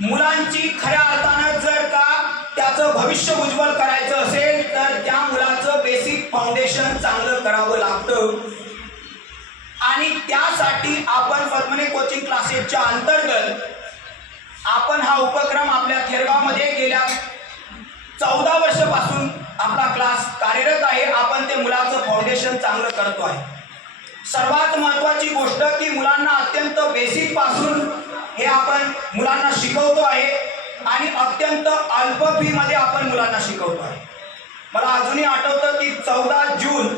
मुलांची खऱ्या अर्थानं जर का त्याचं भविष्य उज्ज्वल करायचं असेल तर त्या मुलाचं बेसिक फाउंडेशन चांगलं करावं लागतं. आणि त्यासाठी आपण पद्मने कोचिंग क्लासेसच्या अंतर्गत आपण हा उपक्रम आपल्या थेरगावमध्ये गेल्या चौदा वर्षापासून आपला क्लास कार्यरत आहे. आपण ते मुलाचं फाउंडेशन चांगलं करतो आहे. सर्वात महत्त्वाची गोष्ट की मुलांना अत्यंत बेसिकपासून हे आपण मुलांना शिकवतो आहे. आणि अत्यंत अल्प फीमध्ये आपण मुलांना शिकवतो आहे. मला अजूनही आठवतं की चौदा जून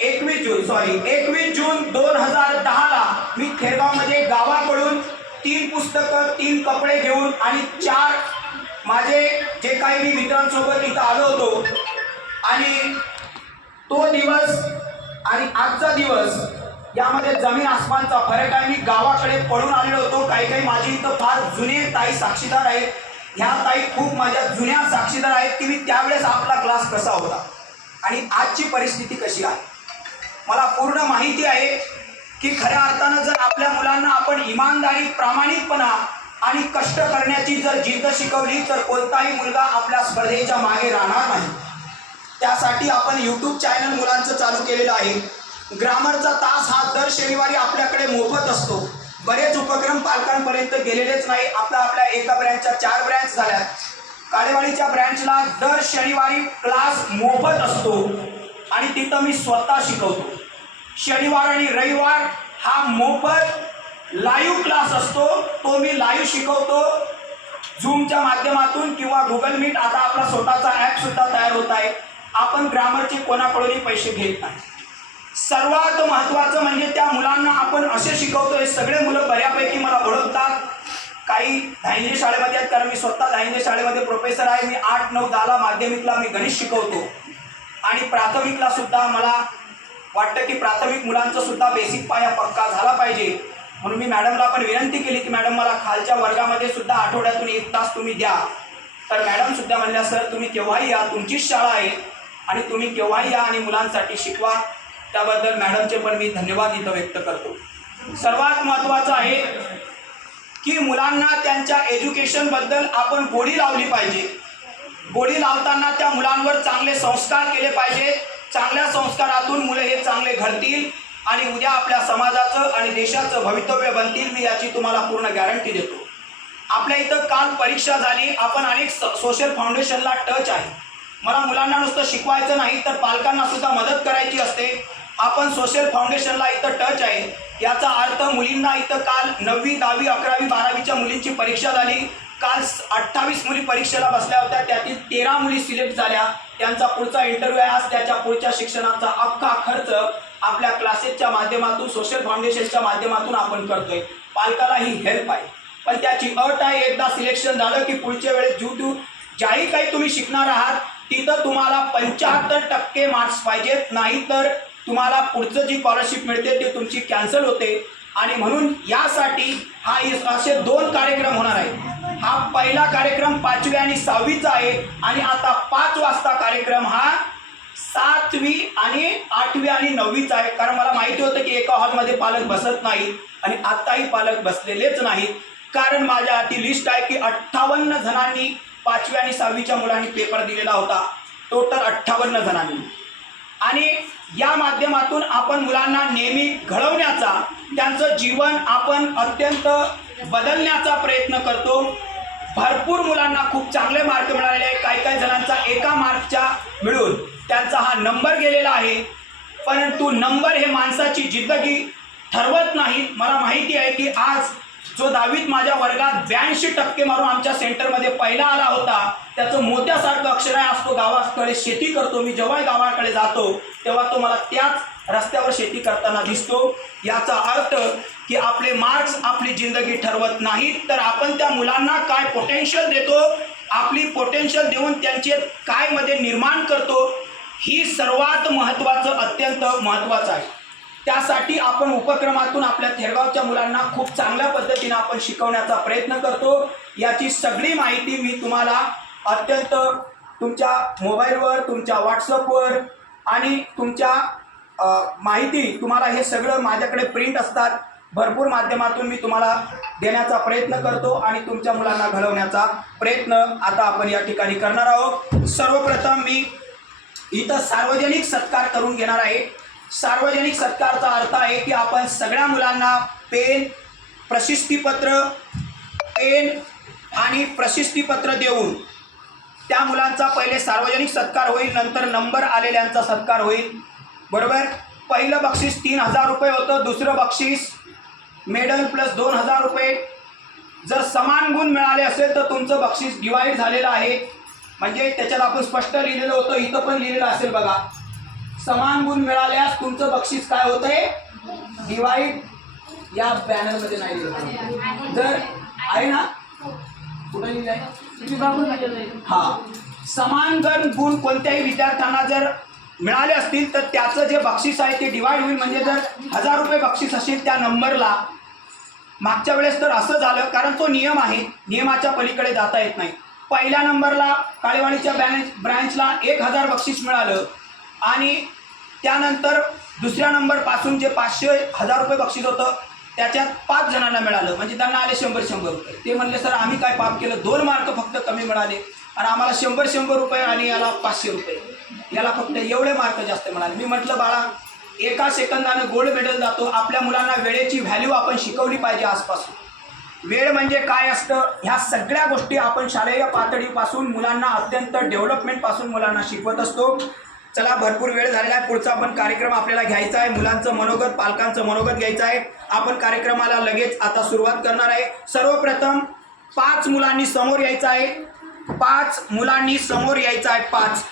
एकवीस जून सॉरी एकवीस जून दोन हजार दहाला मी खेडगावमध्ये गावाकडून तीन पुस्तकं तीन कपडे घेऊन आणि चार माझे जे काही मी मित्रांसोबत इथं आलो होतो. आणि तो दिवस आणि आजचा दिवस यामध्ये जमीन आसमानचा फरक आहे. मी गावाकडे पळून आलेलो होतो. काही काही माझी इथं फार जुने ताई साक्षीदार आहेत. ह्या ताई खूप माझ्या जुन्या साक्षीदार आहेत. की मी त्यावेळेस आपला क्लास कसा होता? आणि आजची परिस्थिती कशी आहे? मला पूर्ण माहिती आहे की खऱ्या अर्थानं जर आपल्या मुलांना आपण इमानदारी प्रामाणिकपणा आणि कष्ट करण्याची जर जिद्द शिकवली तर कोणताही मुलगा आपल्या स्पर्धेच्या मागे राहणार नाही. त्यासाठी आपण यूट्यूब चॅनल मुलांचं चालू केलेलं आहे. ग्रामरचा तास हा दर शनिवारी आपल्याकडे मोफत असतो. बरेच उपक्रम पालकांपर्यंत गेलेलेच नाही. आपला आपल्या एका ब्रँचच्या चार ब्रँच झाल्यात काळेवाडीच्या ब्रँचला दर शनिवारी क्लास मोफत असतो. आणि तिथं मी स्वतः शिकवतो. शनिवार आणि रविवार हा मोफत लाईव्ह क्लास असतो. तो मी लाईव्ह शिकवतो. झूमच्या माध्यमातून किंवा गुगल मीट आता आपला स्वतःचा ॲप सुद्धा तयार होत आहे. आपण ग्रामरचे कोणाकडूनही पैसे घेत नाही. सर्वात महत्त्वाचं म्हणजे त्या मुलांना आपण असे शिकवतो हे सगळे मुलं बऱ्यापैकी मला ओळखतात. काही धायंजे शाळेमध्ये आहेत कारण मी स्वतः धायंजे शाळेमध्ये प्रोफेसर आहे. मी आठ नऊ दहाला माध्यमिकला मी गणित शिकवतो. आणि प्राथमिकला सुद्धा मला वाटतं की प्राथमिक मुलांचा सुद्धा बेसिक पाया पक्का झाला पाहिजे. म्हणून मी मॅडमला पण विनंती केली की मॅडम मला खालच्या वर्गामध्ये सुद्धा आठवड्यातून एक तास तुम्ही द्या. तर मॅडम सुद्धा म्हणल्या सर तुम्ही केव्हाही या. तुमचीच शाळा आहे आणि तुम्ही केव्हाही या आणि मुलांसाठी शिकवा. त्याबद्दल मॅडमचे पण मी धन्यवाद इथं व्यक्त करतो. सर्वात महत्त्वाचं आहे की मुलांना त्यांच्या एज्युकेशनबद्दल आपण गोडी लावली पाहिजे. गोडी लावताना त्या मुलांवर चांगले संस्कार केले पाहिजे. चांगल्या संस्कारातून मुलं हे चांगले घडतील आणि उद्या आपल्या समाजाचं आणि देशाचं भवितव्य बनतील मी याची तुम्हाला पूर्ण गॅरंटी देतो. आपल्या इथं काल परीक्षा झाली. आपण अनेक सोशल फाउंडेशनला टच आहे. मला मुलांना नुसतं शिकवायचं नाही तर पालकांना सुद्धा मदत करायची असते. आपण सोशल फाउंडेशनला इथं टच आहे. याचा अर्थ मुलींना इथं काल नववी दहावी अकरावी बारावीच्या मुलींची परीक्षा झाली. काल अठ्ठावीस मुली परीक्षेला बसल्या होत्या. त्यातील तेरा मुली सिलेक्ट झाल्या. त्यांचा पुढचा इंटरव्ह्यू आहे. आज त्याच्या पुढच्या शिक्षणाचा अख्खा खर्च आपल्या क्लासेसच्या माध्यमातून सोशल फाउंडेशनच्या माध्यमातून आपण करतोय. पालकाला ही हेल्प आहे. पण त्याची अट आहे एकदा सिलेक्शन झालं की पुढच्या वेळेस जू ज्याही काही तुम्ही शिकणार आहात तिथं तुम्हाला पंच्याहत्तर टक्के मार्क्स पाहिजेत. नाही तर तुम्हाला पुढचं जी स्कॉलरशिप मिळते ते तुमची कॅन्सल होते. आणि म्हणून यासाठी हा असे दोन कार्यक्रम होणार आहे हा पहिला कार्यक्रम पाचवी आणि सहावीचा आहे. आणि आता पाच वाजता कार्यक्रम हा सातवी आणि आठवी आणि नववीचा आहे. कारण मला माहिती होतं की एका हॉलमध्ये पालक बसत नाही आणि आत्ताही पालक बसलेलेच नाहीत. कारण माझ्या हाती लिस्ट आहे की अठ्ठावन्न जणांनी पाचवी आणि सहावीच्या मुलांनी पेपर दिलेला होता. टोटल अठ्ठावन्न जणांनी. आणि या माध्यमातून आपण मुलांना नेहमी घडवण्याचा त्यांचं जीवन आपण अत्यंत बदलण्याचा प्रयत्न करतो. भरपूर मुलांना खूप चांगले मार्क मिळालेले आहे काही काही जणांचा एका मार्कच्या मिळून त्यांचा हा नंबर गेलेला आहे. परंतु नंबर हे माणसाची जिंदगी ठरवत नाही. मला माहिती आहे की आज जो दहावीत माझ्या वर्गात ब्याऐंशी टक्के मारून आमच्या सेंटरमध्ये पहिला आला होता त्याचं मोत्यासारखं अक्षर आहे असतो गावाकडे शेती करतो मी जेव्हा गावाकडे जातो तेव्हा तो मला त्याच रस्त्यावर शेती करताना दिसतो. याचा अर्थ की आपले मार्क्स आपली जिंदगी ठरवत नाहीत तर आपण त्या मुलांना काय पोटेन्शियल देतो आपली पोटेन्शियल देऊन त्यांचे काय मध्ये निर्माण करतो ही सर्वात महत्त्वाचं अत्यंत महत्त्वाचं आहे. त्यासाठी आपण उपक्रमातून आपल्या थेरगावच्या मुलांना खूप चांगल्या पद्धतीने आपण शिकवण्याचा प्रयत्न करतो. याची सगळी माहिती मी तुम्हाला अत्यंत तुमच्या मोबाईलवर तुमच्या व्हॉट्सअपवर आणि तुमच्या माहिती तुम्हाला हे सगळं माझ्याकडे प्रिंट असतात. भरपूर माध्यमातून मी तुम्हाला देण्याचा प्रयत्न करतो आणि तुमच्या मुलांना घडवण्याचा प्रयत्न आता आपण या ठिकाणी करणार आहोत. सर्वप्रथम मी इथं सार्वजनिक सत्कार करून घेणार आहे. सार्वजनिक सत्कारचा अर्थ आहे की आपण सगळ्या मुलांना पेन प्रशस्तीपत्र पेन आणि प्रशस्तीपत्र देऊन त्या मुलांचा पहिले सार्वजनिक सत्कार होईल नंतर नंबर आलेल्यांचा सत्कार होईल. बरोबर? पहिलं बक्षीस तीन हजार रुपये होतं दुसरं बक्षीस मेडल प्लस दोन हजार रुपये. जर समान गुण मिळाले असेल तर तुमचं बक्षीस डिवाईड झालेलं आहे. म्हणजे त्याच्यात आपण स्पष्ट लिहिलेलं होतं इथं पण लिहिलेलं असेल बघा. समान गुण मिळाल्यास तुमचं बक्षीस काय होतंय? डिवाईड या बॅनरमध्ये नाही लिहिलं जर आहे ना? कुठं लिहिलंय? हा. समान जर गुण कोणत्याही विद्यार्थ्यांना जर मिळाले असतील तर त्याचं जे बक्षीस आहे ते डिवाइड होईल. म्हणजे जर हजार रुपये बक्षीस असेल त्या नंबरला मागच्या वेळेस तर असं झालं कारण तो नियम आहे. नियमाच्या पलीकडे जाता येत नाही. पहिल्या नंबरला काळेवाडीच्या ब्रँच ब्रँचला एक हजार बक्षीस मिळालं. आणि त्यानंतर दुसऱ्या नंबरपासून जे पाचशे हजार रुपये बक्षीस होतं त्याच्यात पाच जणांना मिळालं. म्हणजे त्यांना आले शंभर शंभर रुपये. ते म्हणले सर आम्ही काय पाप केलं? दोन मार्क फक्त कमी मिळाले. आणि आम्हाला शंभर शंभर रुपये आणि याला पाचशे रुपये. याला फक्त एवढे मार्क जास्त मिळाले. मी म्हटलं बाळा एका सेकंदानं गोल्ड मेडल जातो. आपल्या मुलांना वेळेची व्हॅल्यू आपण शिकवली पाहिजे आजपासून. वेळ म्हणजे काय असतं? ह्या सगळ्या गोष्टी आपण शालेय पातळीपासून मुलांना अत्यंत डेव्हलपमेंटपासून मुलांना शिकवत असतो. चला भरपूर वेळ झालेला आहे. पुढचा आपण कार्यक्रम आपल्याला घ्यायचा आहे. मुलांचं मनोगत पालकांचं मनोगत घ्यायचं आहे. आपण कार्यक्रमाला लगेच आता सुरुवात करणार आहे. सर्वप्रथम पाच मुलांनी समोर यायचं आहे. पाच मुलांनी समोर यायचं आहे. पाच.